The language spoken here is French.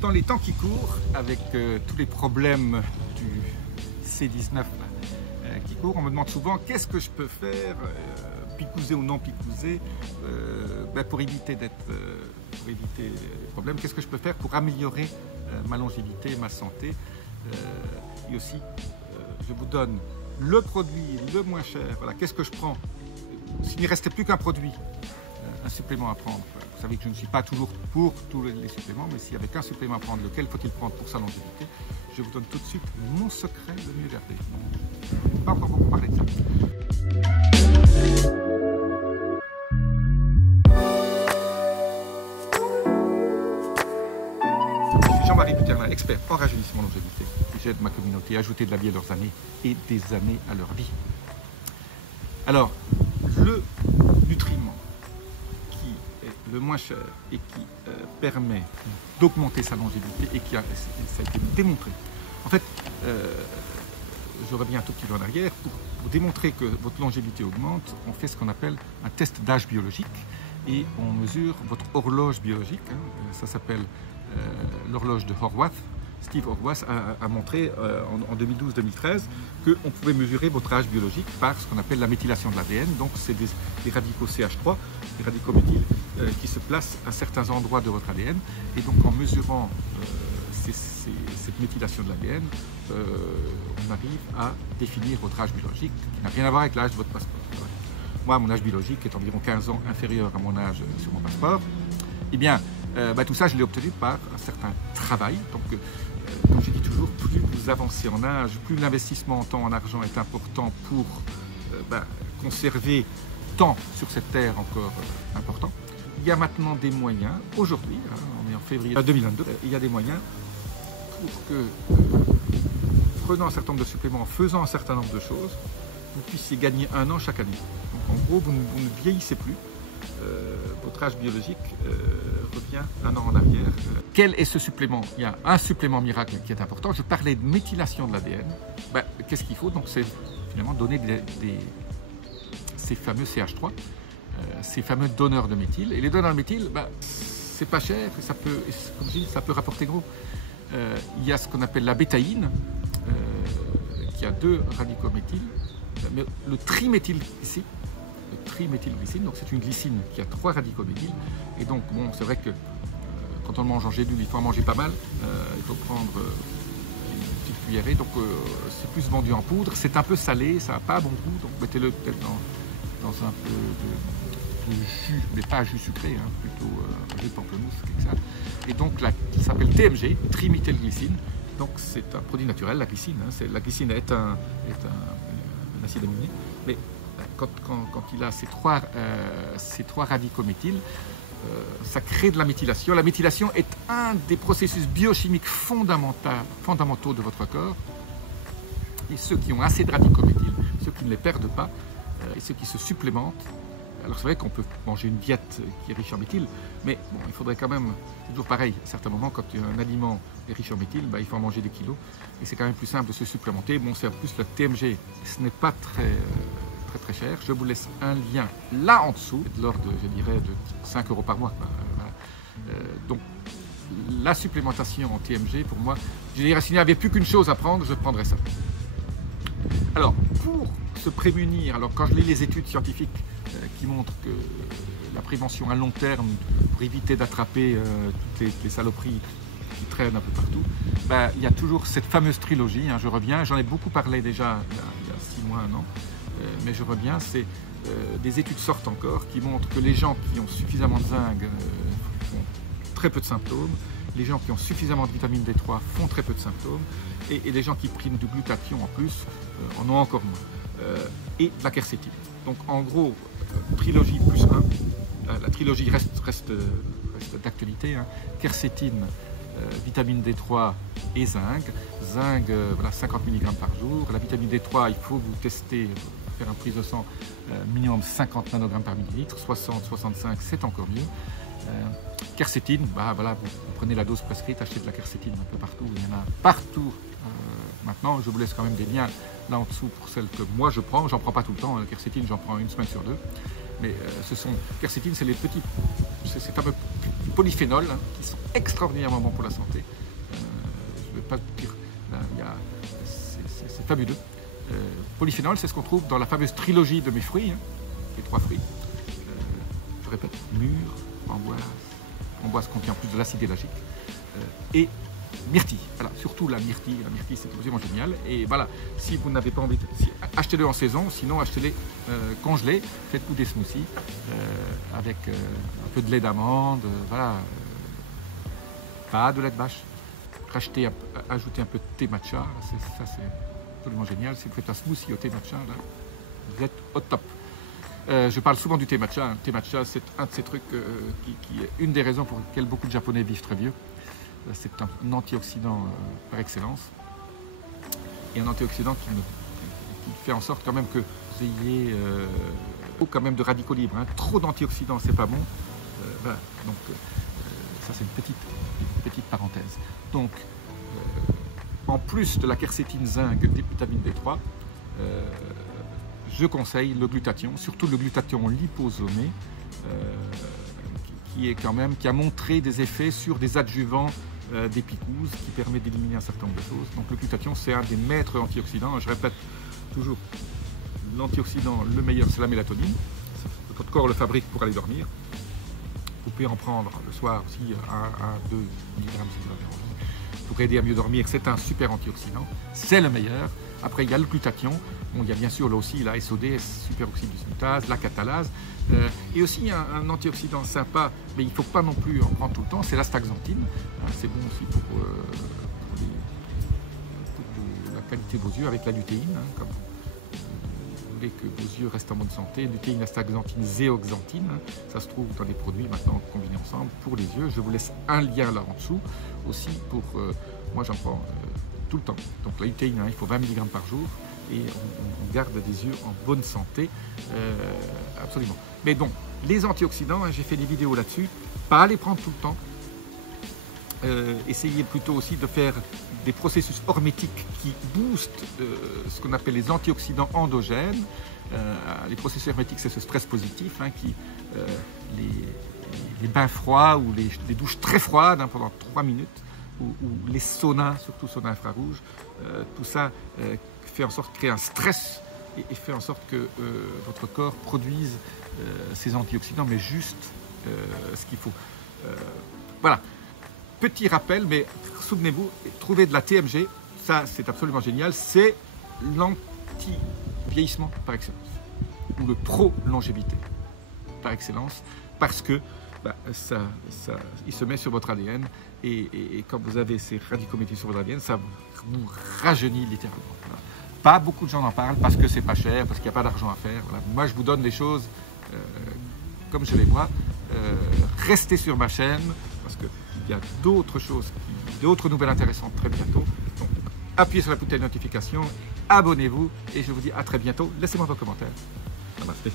Dans les temps qui courent, avec tous les problèmes du C19 qui courent, on me demande souvent qu'est-ce que je peux faire, picousé ou non picousé, pour éviter les problèmes. Qu'est-ce que je peux faire pour améliorer ma longévité, ma santé, et aussi je vous donne le produit le moins cher. Voilà, qu'est-ce que je prends s'il ne restait plus qu'un produit, un supplément à prendre. Vous savez que je ne suis pas toujours pour tous les suppléments, mais s'il y avait qu'un supplément à prendre, lequel faut-il prendre pour sa longévité? Je vous donne tout de suite mon secret de mieux garder. On n'a pas encore beaucoup parlé de ça. Jean-Marie Buterlin, expert en rajeunissement longévité. J'aide ma communauté à ajouter de la vie à leurs années et des années à leur vie. Alors, le nutriment qui est le moins cher et qui permet d'augmenter sa longévité et ça a été démontré. En fait, je reviens un tout petit peu en arrière. Pour démontrer que votre longévité augmente, on fait ce qu'on appelle un test d'âge biologique et on mesure votre horloge biologique. Ça s'appelle l'horloge de Horwath. Steve Horwath a montré en 2012-2013 qu'on pouvait mesurer votre âge biologique par ce qu'on appelle la méthylation de l'ADN. Donc, c'est des radicaux CH3, des radicaux méthyl, qui se placent à certains endroits de votre ADN. Et donc, en mesurant cette méthylation de l'ADN, on arrive à définir votre âge biologique, qui n'a rien à voir avec l'âge de votre passeport. Moi, mon âge biologique est environ 15 ans inférieur à mon âge sur mon passeport. Eh bien, tout ça, je l'ai obtenu par un certain travail. Donc, comme je dis toujours, plus vous avancez en âge, plus l'investissement en temps, en argent est important pour conserver tant sur cette terre encore important. Il y a maintenant des moyens, aujourd'hui, on est en février 2022, il y a des moyens pour que, prenant un certain nombre de suppléments, en faisant un certain nombre de choses, vous puissiez gagner 1 an chaque année. Donc, en gros, vous ne vieillissez plus. Votre âge biologique revient 1 an en arrière. Quel est ce supplément? Il y a un supplément miracle qui est important. Je parlais de méthylation de l'ADN. Qu'est-ce qu'il faut? Donc, c'est finalement donner ces fameux CH3, ces fameux donneurs de méthyle. Et les donneurs de méthyle, c'est pas cher et ça peut, comme je dis, ça peut rapporter gros. Il y a ce qu'on appelle la bétaïne, qui a 2 radicaux méthyl, mais le triméthylglycine. Le triméthylglycine, donc c'est une glycine qui a 3 radicaux méthyl. Et donc, bon, c'est vrai que quand on le mange en gélule, il faut en manger pas mal. Il faut prendre une petite cuillerée. Donc, c'est plus vendu en poudre. C'est un peu salé, ça n'a pas bon goût. Donc, mettez-le peut-être dans un peu de jus, mais pas jus sucré, plutôt jus de pamplemousse, quelque ça. Et donc, ça s'appelle TMG, triméthylglycine. Donc, c'est un produit naturel, la glycine. La glycine est un acide aminé. Mais quand il a ces trois radicaux méthyl, ça crée de la méthylation. La méthylation est un des processus biochimiques fondamentaux de votre corps. Et ceux qui ont assez de radicaux méthyl, ceux qui ne les perdent pas, et ceux qui se supplémentent. Alors c'est vrai qu'on peut manger une diète qui est riche en méthyle, mais bon, il faudrait quand même, c'est toujours pareil, à certains moments, quand un aliment est riche en méthyle, il faut en manger des kilos. Et c'est quand même plus simple de se supplémenter. Bon, c'est en plus le TMG, ce n'est pas très cher. Je vous laisse un lien là en dessous, de l'ordre, je dirais, de 5 € par mois. Donc, la supplémentation en TMG, pour moi, je dirais, s'il n'y avait plus qu'une chose à prendre, je prendrais ça. Alors, pour se prémunir, alors quand je lis les études scientifiques qui montrent que la prévention à long terme, pour éviter d'attraper toutes les saloperies qui traînent un peu partout, il y a toujours cette fameuse trilogie, je reviens, j'en ai beaucoup parlé déjà il y a 6 mois, 1 an, mais je reviens, c'est des études sortent encore qui montrent que les gens qui ont suffisamment de zinc font très peu de symptômes, les gens qui ont suffisamment de vitamine D3 font très peu de symptômes, et les gens qui priment du glutathion en plus en ont encore moins, et la quercétine. Donc en gros, trilogie plus 1, la trilogie reste d'actualité, quercétine, vitamine D3 et zinc. Zinc, 50 mg par jour. La vitamine D3, il faut vous tester, faire une prise de sang minimum 50 nanogrammes par millilitre, 60, 65, c'est encore mieux. Quercétine, vous prenez la dose prescrite, achetez de la quercétine un peu partout, il y en a partout maintenant. Je vous laisse quand même des liens là en dessous pour celles que moi je prends. J'en prends pas tout le temps, la quercétine j'en prends 1 semaine sur 2. Mais quercétine, c'est ces fameux polyphénols hein, qui sont extraordinairement bons pour la santé. Je ne vais pas dire, c'est fabuleux. Polyphénol, c'est ce qu'on trouve dans la fameuse trilogie de mes fruits, hein, les 3 fruits. Je répète, mûre, framboise contient en plus de l'acide élagique, et myrtille. Voilà, surtout la myrtille c'est absolument génial. Et voilà, si vous n'avez pas envie, achetez-le en saison, sinon achetez-les congelés, faites-vous des smoothies avec un peu de lait d'amande, voilà, pas de lait de vache. Ajoutez un peu de thé matcha, ça c'est absolument génial. Si vous faites un smoothie au thé matcha, là, vous êtes au top. Je parle souvent du thé matcha. Le thé matcha, c'est un de ces trucs qui est une des raisons pour lesquelles beaucoup de Japonais vivent très vieux. C'est un antioxydant par excellence. Et un antioxydant qui fait en sorte quand même que vous ayez quand même de radicaux libres. Hein. Trop d'antioxydants, c'est pas bon. Voilà. Donc ça, c'est une petite parenthèse. Donc, en plus de la quercétine, zinc, des vitamines B3, je conseille le glutathion, surtout le glutathion liposomé, qui a montré des effets sur des adjuvants d'épicouze, qui permet d'éliminer un certain nombre de choses. Donc le glutathion, c'est un des maîtres antioxydants. Je répète toujours, l'antioxydant le meilleur, c'est la mélatonine. Votre corps le fabrique pour aller dormir. Vous pouvez en prendre le soir aussi 1-2 mg si vous avez envie, pour aider à mieux dormir. C'est un super antioxydant, c'est le meilleur. Après, il y a le glutathion. Bon, il y a bien sûr là aussi la SOD, superoxyde dismutase, la catalase. Et aussi un antioxydant sympa, mais il ne faut pas non plus en prendre tout le temps, c'est l'astaxanthine. C'est bon aussi pour la qualité de vos yeux avec la lutéine. Hein, comme vous voulez que vos yeux restent en bonne santé, lutéine, astaxanthine, zéoxanthine. Hein, ça se trouve dans les produits maintenant combinés ensemble pour les yeux. Je vous laisse un lien là en dessous aussi pour... moi j'en prends tout le temps. Donc la lutéine, hein, il faut 20 mg par jour. Et on garde des yeux en bonne santé, absolument. Mais donc, les antioxydants, hein, j'ai fait des vidéos là-dessus, pas les prendre tout le temps. Essayez plutôt aussi de faire des processus hormétiques qui boostent ce qu'on appelle les antioxydants endogènes. Les processus hermétiques, c'est ce stress positif, hein, les bains froids ou les douches très froides hein, pendant 3 minutes, ou les saunas, surtout saunas infrarouges, tout ça fait en sorte de créer un stress et fait en sorte que votre corps produise ces antioxydants, mais juste ce qu'il faut. Voilà, petit rappel, mais souvenez-vous, trouver de la TMG, ça c'est absolument génial, c'est l'anti-vieillissement par excellence, ou le pro-longévité par excellence, parce que il se met sur votre ADN et quand vous avez ces radicaux méthylés sur votre ADN, ça vous rajeunit littéralement. Voilà. Pas beaucoup de gens en parlent parce que c'est pas cher, parce qu'il n'y a pas d'argent à faire. Voilà. Moi, je vous donne les choses comme je les vois. Restez sur ma chaîne parce qu'il y a d'autres choses, d'autres nouvelles intéressantes très bientôt. Donc, appuyez sur la petite notification, abonnez-vous et je vous dis à très bientôt. Laissez-moi vos commentaires. Namasté.